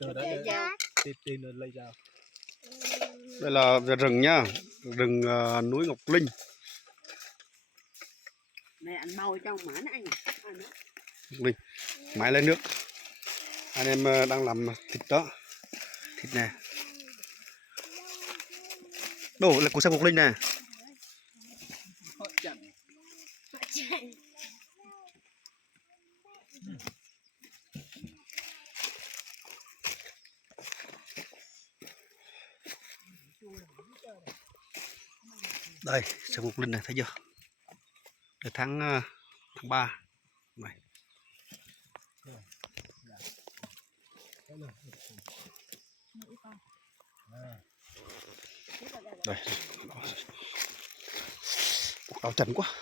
Đây là rừng nha, rừng núi Ngọc Linh. Này ăn màu trong mán anh. Ngọc Linh. Mãi lên nước. Anh em đang làm thịt đó. Thịt nè. Đồ là của sao Ngọc Linh nè. Đây, sao Ngọc Linh này thấy chưa? Từ tháng 3 này. Đây, đau chân quá.